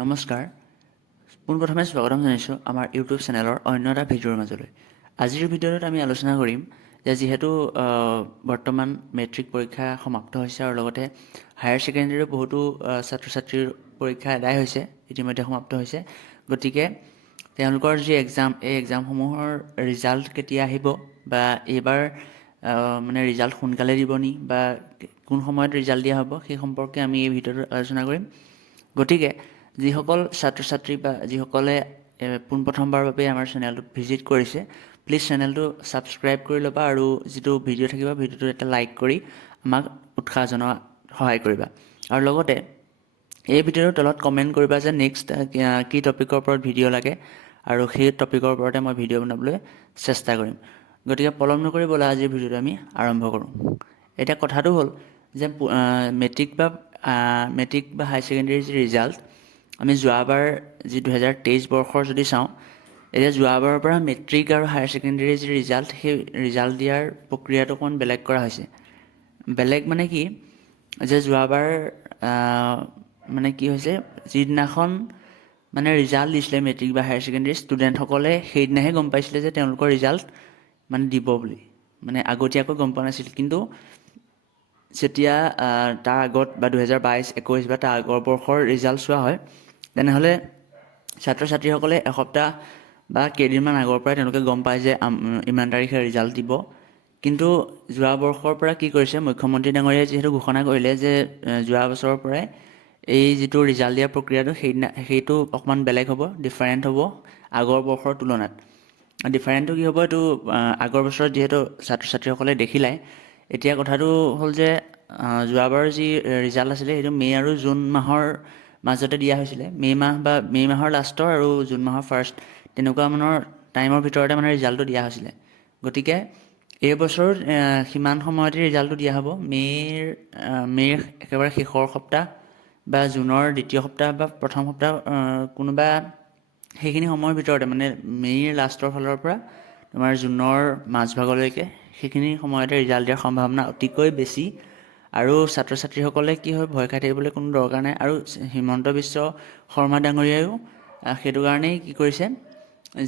নমস্কাৰ পোনপ্ৰথমে স্বাগতম জনাইছোঁ আমাৰ ইউটিউব চেনেলৰ অন্য এটা ভিডিঅ'ৰ মাজলৈ। আজিৰ ভিডিঅ'টোত আমি আলোচনা কৰিম যে যিহেতু বৰ্তমান মেট্ৰিক পৰীক্ষা সমাপ্ত হৈছে আৰু লগতে হায়াৰ ছেকেণ্ডেৰীৰ বহুতো ছাত্ৰ ছাত্ৰীৰ পৰীক্ষা আদায় হৈছে, ইতিমধ্যে সমাপ্ত হৈছে। গতিকে তেওঁলোকৰ যি এক্সাম, এই এক্সামসমূহৰ ৰিজাল্ট কেতিয়া আহিব বা এইবাৰ মানে ৰিজাল্ট সোনকালে দিব নি বা কোন সময়ত ৰিজাল্ট দিয়া হ'ব, সেই সম্পৰ্কে আমি এই ভিডিঅ'টোত আলোচনা কৰিম। গতিকে যিসকল ছাত্ৰ ছাত্ৰী বা যিসকলে পোনপ্ৰথমবাৰৰ বাবে আমাৰ চেনেলটোত ভিজিট কৰিছে, প্লিজ চেনেলটো ছাবস্ক্ৰাইব কৰি ল'বা আৰু যিটো ভিডিঅ' থাকিব ভিডিঅ'টো এটা লাইক কৰি আমাক উৎসাহ জনোৱাত সহায় কৰিবা। আৰু লগতে এই ভিডিঅ'টোৰ তলত কমেণ্ট কৰিবা যে নেক্সট কি টপিকৰ ওপৰত ভিডিঅ' লাগে আৰু সেই টপিকৰ ওপৰতে মই ভিডিঅ' বনাবলৈ চেষ্টা কৰিম। গতিকে পলম নকৰি ব'লা আজিৰ ভিডিঅ'টো আমি আৰম্ভ কৰোঁ। এতিয়া কথাটো হ'ল যে মেট্ৰিক বা হাই ছেকেণ্ডেৰীৰ যি ৰিজাল্ট, আমি যোৱাবাৰ যি 2023 বৰ্ষৰ যদি চাওঁ, এতিয়া যোৱাবাৰৰ পৰা মেট্ৰিক আৰু হায়াৰ ছেকেণ্ডেৰীৰ যি ৰিজাল্ট, সেই ৰিজাল্ট দিয়াৰ প্ৰক্ৰিয়াটো অকণমান বেলেগ কৰা হৈছে। বেলেগ মানে কি, যে যোৱাবাৰ মানে কি হৈছে, যিদিনাখন মানে ৰিজাল্ট দিছিলে মেট্ৰিক বা হায়াৰ ছেকেণ্ডেৰীৰ ষ্টুডেণ্টসকলে সেইদিনাহে গম পাইছিলে যে তেওঁলোকৰ ৰিজাল্ট মানে দিব বুলি, মানে আগতীয়াকৈ গম পোৱা নাছিল। কিন্তু যেতিয়া তাৰ আগত বা 2022-21 বা তাৰ আগৰ বৰ্ষৰ ৰিজাল্ট চোৱা হয়, তেনেহ'লে ছাত্ৰ ছাত্ৰীসকলে এসপ্তাহ বা কেইদিনমান আগৰ পৰাই তেওঁলোকে গম পায় যে ইমান তাৰিখে ৰিজাল্ট দিব। কিন্তু যোৱা বৰ্ষৰ পৰা কি কৰিছে, মুখ্যমন্ত্ৰী ডাঙৰীয়াই যিহেতু ঘোষণা কৰিলে যে যোৱা বছৰৰ পৰাই এই যিটো ৰিজাল্ট দিয়া প্ৰক্ৰিয়াটো সেইটো অকণমান বেলেগ হ'ব, ডিফাৰেণ্ট হ'ব আগৰ বৰ্ষৰ তুলনাত। ডিফাৰেণ্টটো কি হ'ব, এইটো আগৰ বছৰত যিহেতু ছাত্ৰ ছাত্ৰীসকলে দেখিলাই। এতিয়া কথাটো হ'ল যে যোৱাবাৰ যি ৰিজাল্ট আছিলে সেইটো মে' আৰু জুন মাহৰ মাজতে দিয়া হৈছিলে। মে' মাহৰ লাষ্টৰ আৰু জুন মাহৰ ফাৰ্ষ্ট, তেনেকুৱা মানৰ টাইমৰ ভিতৰতে মানে ৰিজাল্টটো দিয়া হৈছিলে। গতিকে এইবছৰ সিমান সময়তে ৰিজাল্টটো দিয়া হ'ব। মে'ৰ একেবাৰে শেষৰ সপ্তাহ বা জুনৰ দ্বিতীয় সপ্তাহ বা প্ৰথম সপ্তাহ, কোনোবা সেইখিনি সময়ৰ ভিতৰতে, মানে মে'ৰ লাষ্টৰ ফালৰ পৰা তোমাৰ জুনৰ মাজভাগলৈকে সেইখিনি সময়তে ৰিজাল্ট দিয়াৰ সম্ভাৱনা অতিকৈ বেছি। আৰু ছাত্ৰ ছাত্ৰীসকলে কি হয়, ভয় খাই থাকিবলৈ কোনো দৰকাৰ নাই। আৰু হিমন্ত বিশ্ব শৰ্মা ডাঙৰীয়ায়ো সেইটো কাৰণেই কি কৰিছে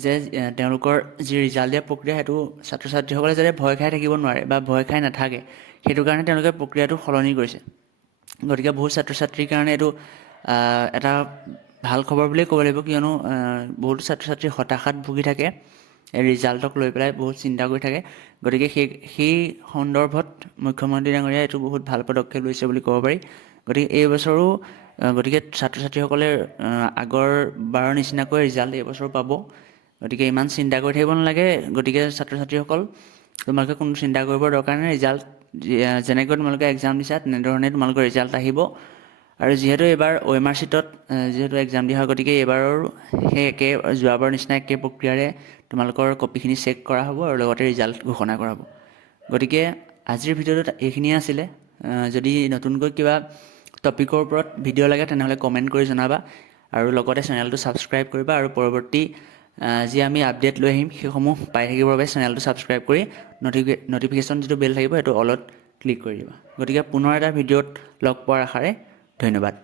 যে তেওঁলোকৰ যি ৰিজাল্ট দিয়া প্ৰক্ৰিয়া, সেইটো ছাত্ৰ ছাত্ৰীসকলে যাতে ভয় খাই থাকিব নোৱাৰে বা ভয় খাই নাথাকে, সেইটো কাৰণে তেওঁলোকে প্ৰক্ৰিয়াটো সলনি কৰিছে। গতিকে বহুত ছাত্ৰ ছাত্ৰীৰ কাৰণে এইটো এটা ভাল খবৰ বুলিয়ে ক'ব লাগিব, কিয়নো বহুতো ছাত্ৰ ছাত্ৰী হতাশাত ভুগি থাকে, এই ৰিজাল্টক লৈ পেলাই বহুত চিন্তা কৰি থাকে। গতিকে সেই সন্দৰ্ভত মুখ্যমন্ত্ৰী ডাঙৰীয়াই এইটো বহুত ভাল পদক্ষেপ লৈছে বুলি ক'ব পাৰি। গতিকে এই বছৰো ছাত্ৰ ছাত্ৰীসকলে আগৰ বাৰৰ নিচিনাকৈ ৰিজাল্ট এইবছৰো পাব। গতিকে ইমান চিন্তা কৰি থাকিব নালাগে। গতিকে ছাত্ৰ ছাত্ৰীসকল, তোমালোকে কোনো চিন্তা কৰিবৰ দৰকাৰ নাই। ৰিজাল্ট যেনেকৈ তোমালোকে এক্সাম দিছা তেনেধৰণে তোমালোকৰ ৰিজাল্ট আহিব। আৰু যিহেতু এইবাৰ OMR শ্বীটত যিহেতু এক্সাম দিয়া হয়, গতিকে এইবাৰৰ সেই যোৱাবাৰৰ নিচিনা একে প্ৰক্ৰিয়াৰে তোমালোকৰ কপিখিনি চেক কৰা হ'ব আৰু লগতে ৰিজাল্ট ঘোষণা কৰা হ'ব। গতিকে আজিৰ ভিডিঅ'টোত এইখিনিয়ে আছিলে। যদি নতুনকৈ কিবা টপিকৰ ওপৰত ভিডিঅ' লাগে তেনেহ'লে কমেণ্ট কৰি জনাবা আৰু লগতে চেনেলটো ছাবস্ক্ৰাইব কৰিবা। আৰু পৰৱৰ্তী যি আমি আপডেট লৈ আহিম সেইসমূহ পাই থাকিবৰ বাবে চেনেলটো ছাবস্ক্ৰাইব কৰি নটিফিকেশ্যন যিটো বেল থাকিব সেইটো অলত ক্লিক কৰি দিবা। গতিকে পুনৰ এটা ভিডিঅ'ত লগ পোৱাৰ আশাৰে ধন্যবাদ।